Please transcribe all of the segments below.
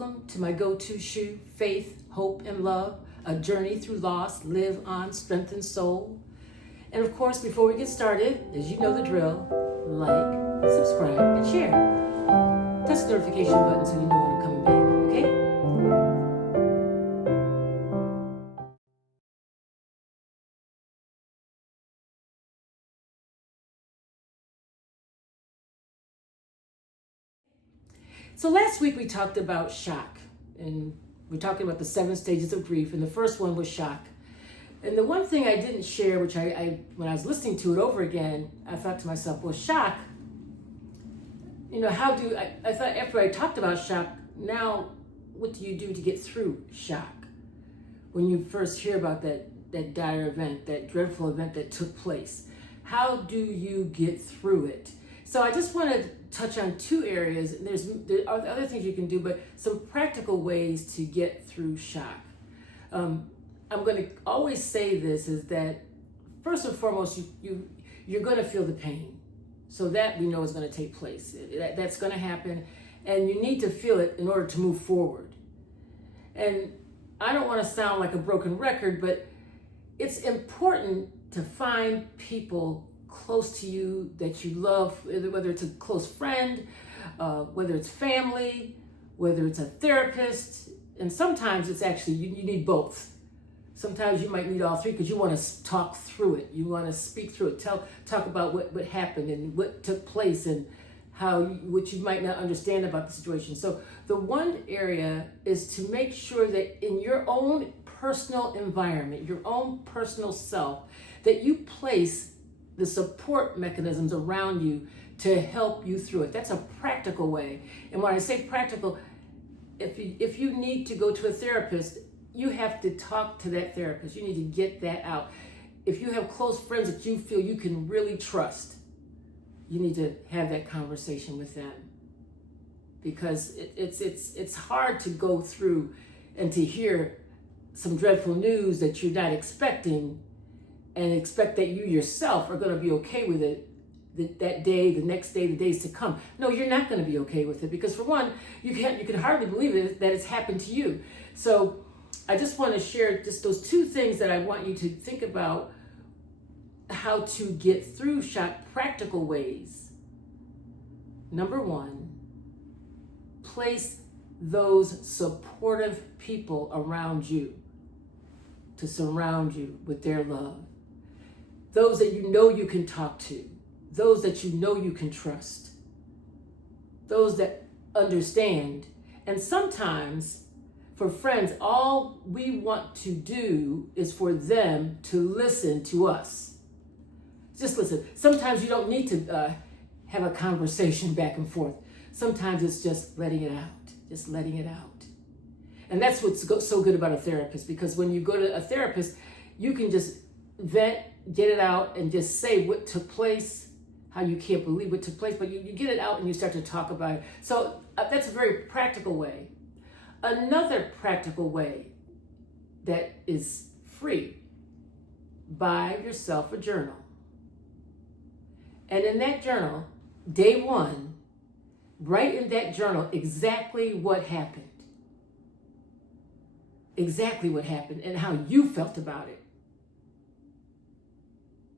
welcome to my go-to shoe, Faith, Hope, and Love, a journey through loss, live on, strengthen soul. And of course, before we get started, as you know the drill, like, subscribe, and share. Touch the notification button so you know when I'm coming back, okay? So last week we talked about shock, and we're talking about the 7 stages of grief, and the first one was shock. And the one thing I didn't share, which I when I was listening to it over again, I thought to myself, well, shock, I thought after I talked about shock, now what do you do to get through shock? When you first hear about that dire event, that dreadful event that took place, how do you get through it? So I just want to touch on 2 areas. There are other things you can do, but some practical ways to get through shock. I'm going to always say this, is that first and foremost, you're going to feel the pain. So that we know is going to take place. That's going to happen, and you need to feel it in order to move forward. And I don't want to sound like a broken record, but it's important to find people close to you that you love, whether it's a close friend, whether it's family, whether it's a therapist, and sometimes it's actually, you need both. Sometimes you might need all 3 because you want to talk through it. You want to speak through it. Talk about what happened and what took place and what you might not understand about the situation. So the one area is to make sure that in your own personal environment, your own personal self, that you place the support mechanisms around you to help you through it. That's a practical way. And when I say practical, if you need to go to a therapist, you have to talk to that therapist. You need to get that out. If you have close friends that you feel you can really trust, you need to have that conversation with them, because it's hard to go through and to hear some dreadful news that you're not expecting and expect that you yourself are going to be okay with it that day, the next day, the days to come. No, you're not going to be okay with it, because for one, you can hardly believe it that it's happened to you. So I just want to share just those 2 things that I want you to think about how to get through shock, practical ways. Number 1, place those supportive people around you to surround you with their love. Those that you know you can talk to, those that you know you can trust, those that understand. And sometimes for friends, all we want to do is for them to listen to us. Just listen. Sometimes you don't need to have a conversation back and forth. Sometimes it's just letting it out, just letting it out. And that's what's so good about a therapist, because when you go to a therapist, you can just vent, get it out, and just say what took place, how you can't believe what took place, but you get it out and you start to talk about it. So that's a very practical way. Another practical way that is free: buy yourself a journal. And in that journal, day 1, write in that journal exactly what happened. Exactly what happened and how you felt about it.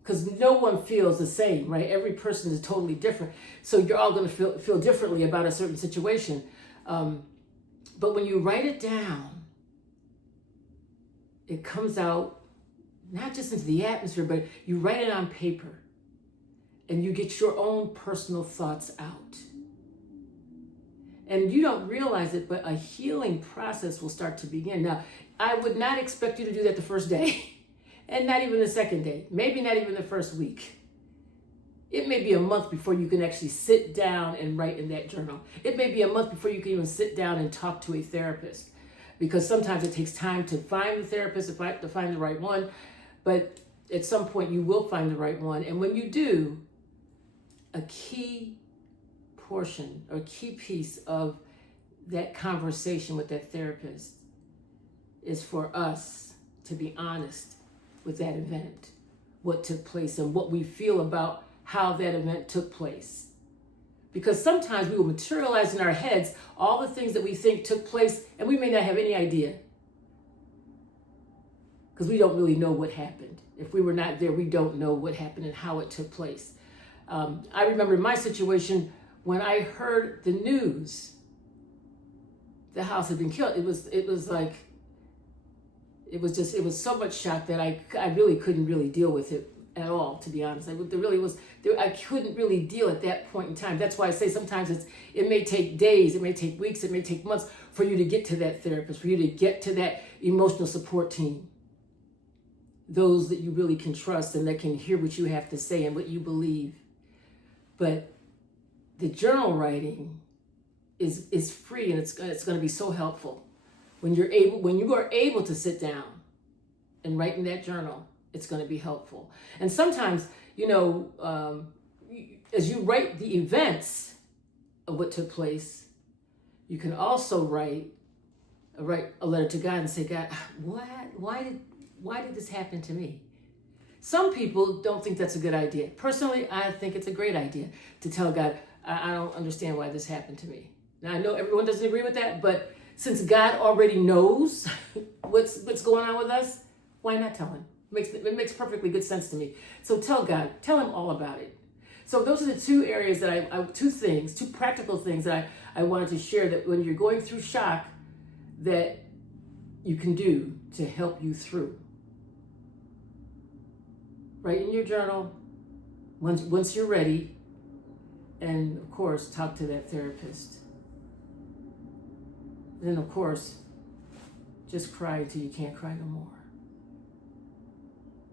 Because no one feels the same, right? Every person is totally different. So you're all going to feel differently about a certain situation. But when you write it down, it comes out not just into the atmosphere, but you write it on paper and you get your own personal thoughts out. And you don't realize it, but a healing process will start to begin. Now, I would not expect you to do that the first day, and not even the second day, maybe not even the first week. It may be a month before you can actually sit down and write in that journal. It may be a month before you can even sit down and talk to a therapist, because sometimes it takes time to find the therapist, to find the right one. But at some point you will find the right one. And when you do, a key portion or key piece of that conversation with that therapist is for us to be honest with that event, what took place and what we feel about how that event took place. Because sometimes we will materialize in our heads all the things that we think took place, and we may not have any idea. Because we don't really know what happened. If we were not there, we don't know what happened and how it took place. I remember my situation when I heard the news, the house had been killed. It was so much shock that I really couldn't really deal with it at all, to be honest. I couldn't really deal at that point in time. That's why I say sometimes it may take days, it may take weeks, it may take months for you to get to that therapist, for you to get to that emotional support team. Those that you really can trust and that can hear what you have to say and what you believe. But the journal writing is free, and it's going to be so helpful. When you are able to sit down and write in that journal, it's going to be helpful. And sometimes, as you write the events of what took place, you can also write a letter to God and say, God, why did this happen to me? Some people don't think that's a good idea. Personally, I think it's a great idea to tell God, I don't understand why this happened to me. Now, I know everyone doesn't agree with that, but since God already knows what's going on with us, why not tell him? It makes perfectly good sense to me. So tell God, tell him all about it. So those are the two areas that two practical things that I wanted to share, that when you're going through shock, that you can do to help you through. Write in your journal once you're ready, and of course, talk to that therapist. And then of course, just cry until you can't cry no more.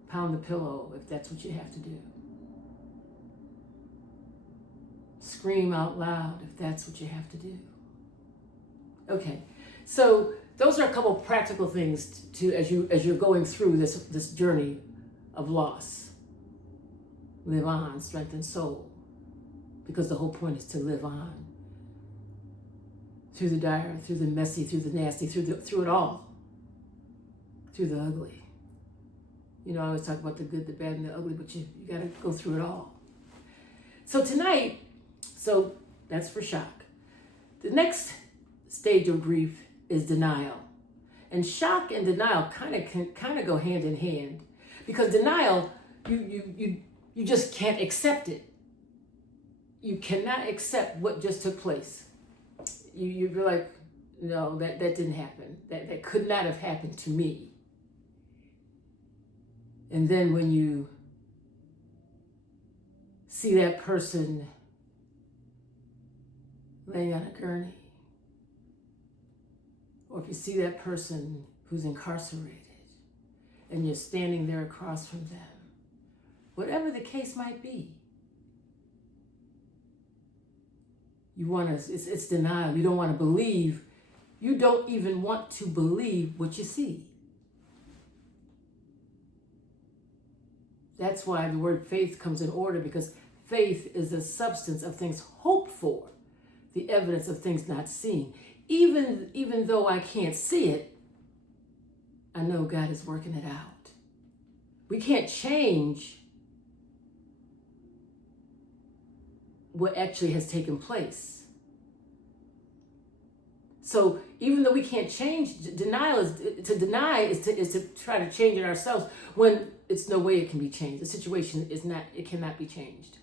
Pound the pillow if that's what you have to do. Scream out loud if that's what you have to do. Okay, so those are a couple practical things to as you're going through this journey of loss. Live on, strengthen soul, because the whole point is to live on. Through the dire, through the messy, through the nasty, through it all, through the ugly. I always talk about the good, the bad, and the ugly, but you got to go through it all. So tonight, that's for shock. The next stage of grief is denial. And shock and denial kind of go hand in hand, because denial, you just can't accept it. You cannot accept what just took place. You're like, no, that didn't happen. That could not have happened to me. And then when you see that person laying on a gurney, or if you see that person who's incarcerated and you're standing there across from them, whatever the case might be, it's denial. You don't want to believe. You don't even want to believe what you see. That's why the word faith comes in order, because faith is the substance of things hoped for, the evidence of things not seen. Even though I can't see it, I know God is working it out. We can't change what actually has taken place. So even though we can't change, denial is to try to change it ourselves when it's no way it can be changed. The situation it cannot be changed.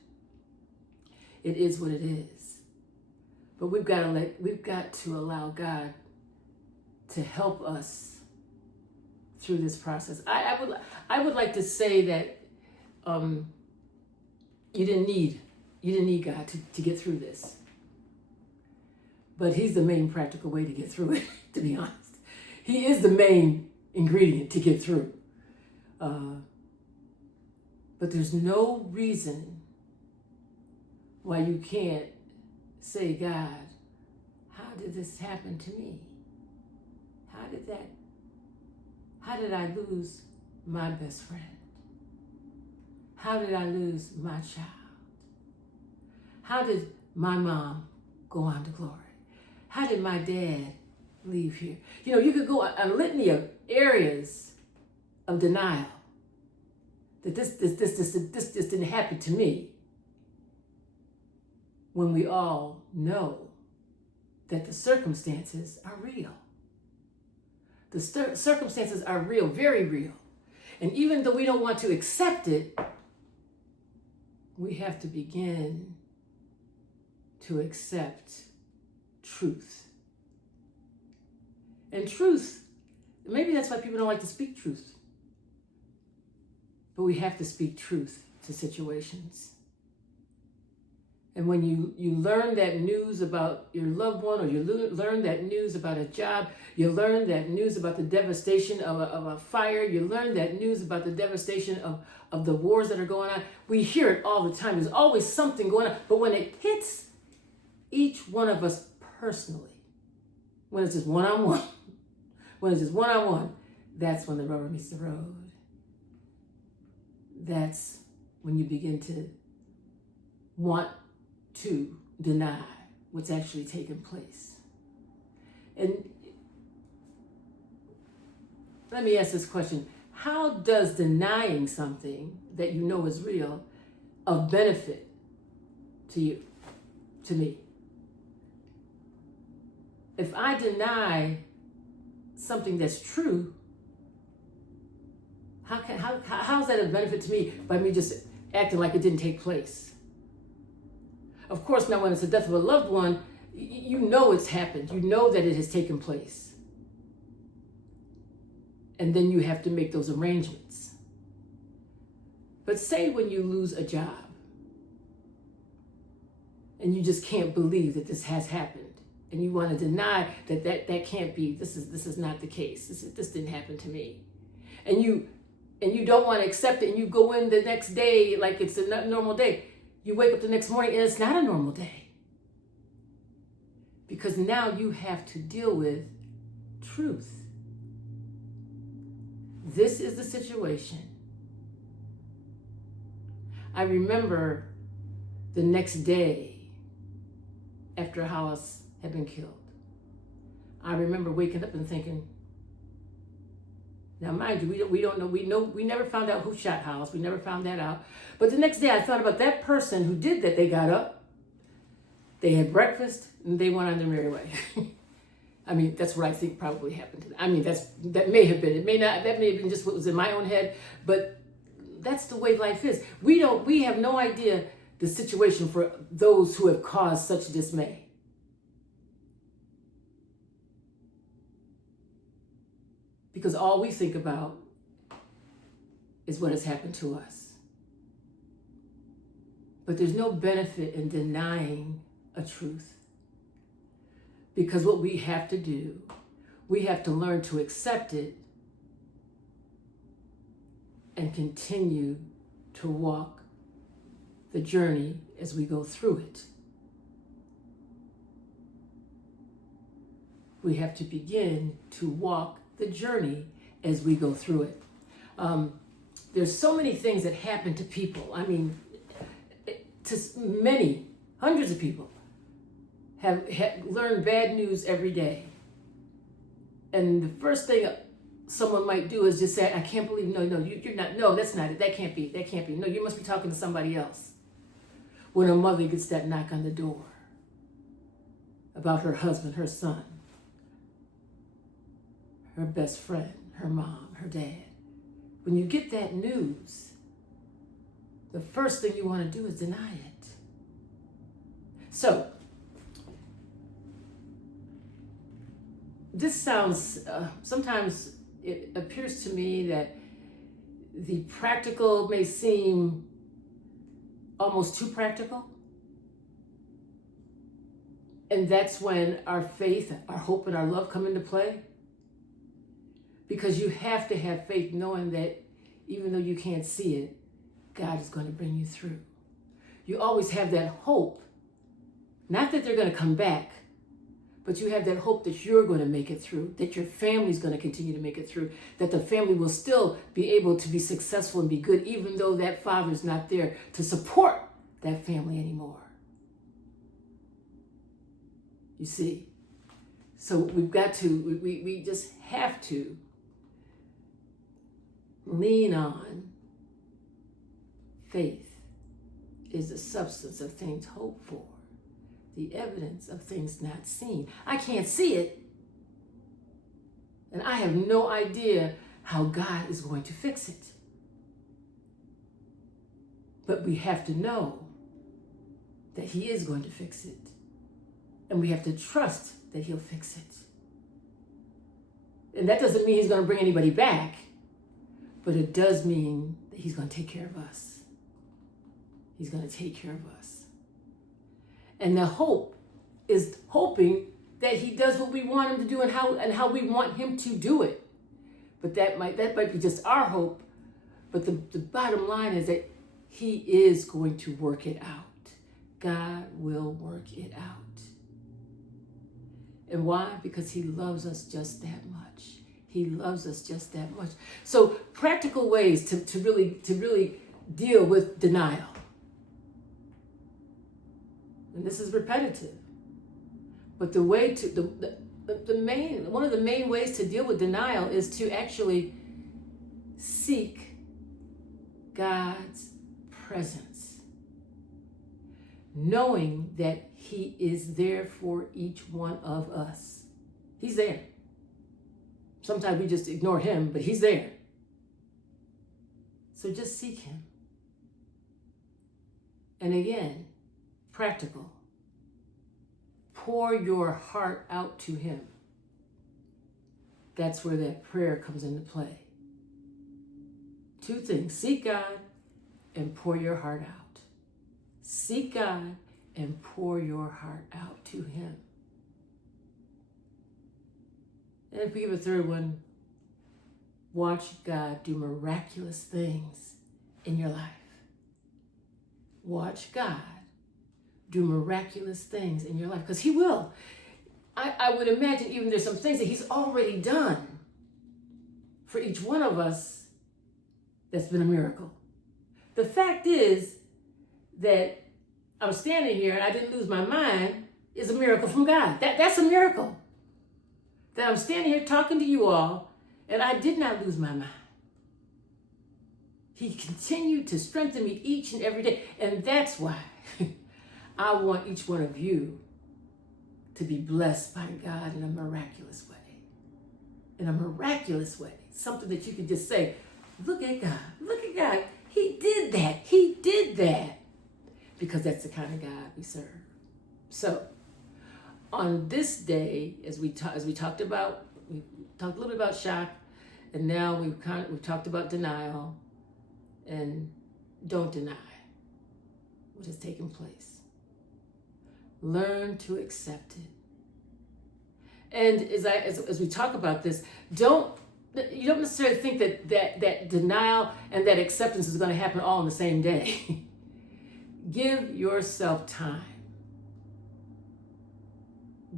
It is what it is. But we've got to allow God to help us through this process. I would like to say that you didn't need God to get through this. But he's the main practical way to get through it, to be honest. He is the main ingredient to get through. But there's no reason why you can't say, God, how did this happen to me? How did I lose my best friend? How did I lose my child? How did my mom go on to glory? How did my dad leave here? You could go a litany of areas of denial that this didn't happen to me. when we all know that the circumstances are real. The circumstances are real, very real. And even though we don't want to accept it, we have to begin to accept truth. And truth, maybe that's why people don't like to speak truth. But we have to speak truth to situations. And when you learn that news about your loved one, or you learn that news about a job, you learn that news about the devastation of a fire, you learn that news about the devastation of the wars that are going on, we hear it all the time. There's always something going on. But when it hits each one of us personally, when it's just one-on-one, that's when the rubber meets the road. That's when you begin to want to deny what's actually taken place. And let me ask this question. How does denying something that you know is real of benefit to you, to me? If I deny something that's true, how's that a benefit to me by me just acting like it didn't take place? Of course, now when it's the death of a loved one, you know it's happened. You know that it has taken place. And then you have to make those arrangements. But say when you lose a job and you just can't believe that this has happened, and you want to deny that can't be, this is not the case. This didn't happen to me. And you don't want to accept it, and you go in the next day like it's a normal day. You wake up the next morning and it's not a normal day. Because now you have to deal with truth. This is the situation. I remember the next day after Hollis had been killed. I remember waking up and thinking, now, mind you, we don't know. We never found out who shot Hollis. We never found that out. But the next day, I thought about that person who did that. They got up, they had breakfast, and they went on their merry way. I mean, that's what I think probably happened to them. I mean, that may have been. It may not. That may have been just what was in my own head. But that's the way life is. We have no idea the situation for those who have caused such dismay. Because all we think about is what has happened to us. But there's no benefit in denying a truth. Because what we have to do, we have to learn to accept it and continue to walk the journey as we go through it. We have to begin to walk the journey as we go through it. There's so many things that happen to people. I mean, to many, hundreds of people have learned bad news every day. And the first thing someone might do is just say, I can't believe, you're not, no, that's not it. That can't be. No, you must be talking to somebody else. When a mother gets that knock on the door about her husband, her son, her best friend, her mom, her dad. When you get that news, the first thing you want to do is deny it. So, this sounds, sometimes it appears to me that the practical may seem almost too practical. And that's when our faith, our hope, and our love come into play. Because you have to have faith knowing that even though you can't see it, God is going to bring you through. You always have that hope, not that they're going to come back, but you have that hope that you're going to make it through, that your family's going to continue to make it through, that the family will still be able to be successful and be good, even though that father's not there to support that family anymore. You see? So we've got to, we just have to lean on faith is the substance of things hoped for the evidence of things not seen. I can't see it, and I have no idea how God is going to fix it. But we have to know that He is going to fix it. And we have to trust that He'll fix it. And that doesn't mean He's going to bring anybody back, but it does mean that He's going to take care of us. He's going to take care of us. And the hope is hoping that He does what we want Him to do and how we want Him to do it. But that might be just our hope. But the bottom line is that He is going to work it out. God will work it out. And why? Because He loves us just that much. He loves us just that much. So practical ways to really deal with denial. And this is repetitive. But the way to one of the main ways to deal with denial is to actually seek God's presence, knowing that He is there for each one of us. He's there. Sometimes we just ignore Him, but He's there. So just seek Him. And again, practical. Pour your heart out to Him. That's where that prayer comes into play. Two things: seek God and pour your heart out. Seek God and pour your heart out to Him. And if we give a third one, watch God do miraculous things in your life. Watch God do miraculous things in your life, because He will. I would imagine even there's some things that He's already done for each one of us that's been a miracle. The fact is that I'm standing here and I didn't lose my mind is a miracle from God. That's a miracle. That I'm standing here talking to you all and I did not lose my mind. He continued to strengthen me each and every day. And that's why I want each one of you to be blessed by God in a miraculous way. In a miraculous way. Something that you can just say, look at God. Look at God. He did that. He did that. Because that's the kind of God we serve. So, on this day, as we talked a little bit about shock, and now we've talked about denial, and don't deny what has taken place. Learn to accept it. And as we talk about this, you don't necessarily think that denial and that acceptance is going to happen all in the same day. Give yourself time.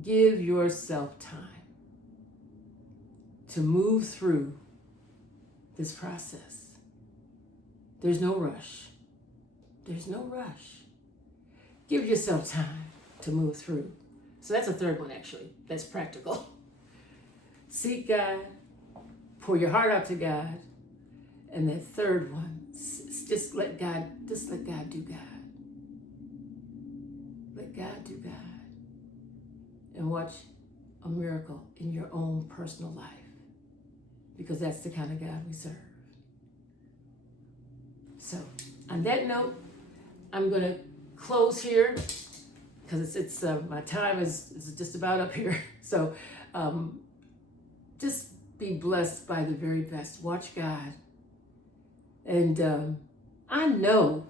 Give yourself time to move through this process. There's no rush. There's no rush. Give yourself time to move through. So that's a third one, actually. That's practical. Seek God. Pour your heart out to God. And that third one, just let God do God. Let God do God. And watch a miracle in your own personal life. Because that's the kind of God we serve. So, on that note, I'm going to close here because it's my time is just about up here. So, just be blessed by the very best. Watch God. And I know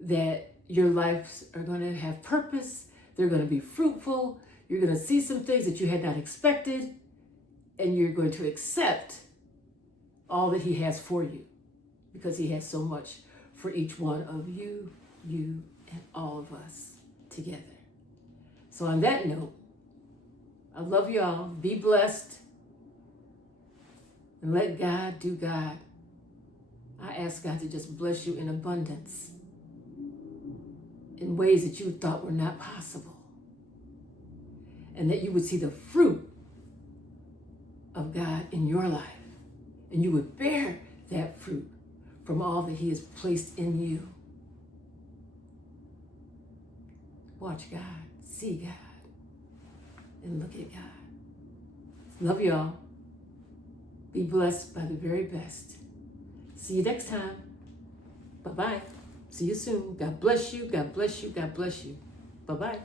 that your lives are going to have purpose. They're going to be fruitful. You're going to see some things that you had not expected. And you're going to accept all that He has for you. Because He has so much for each one of you, and all of us together. So on that note, I love you all. Be blessed. And let God do God. I ask God to just bless you in abundance. In ways that you thought were not possible. And that you would see the fruit of God in your life. And you would bear that fruit from all that He has placed in you. watch God, see God, and look at God. Love y'all. Be blessed by the very best. See you next time. Bye-bye. See you soon. God bless you. God bless you. God bless you. Bye-bye.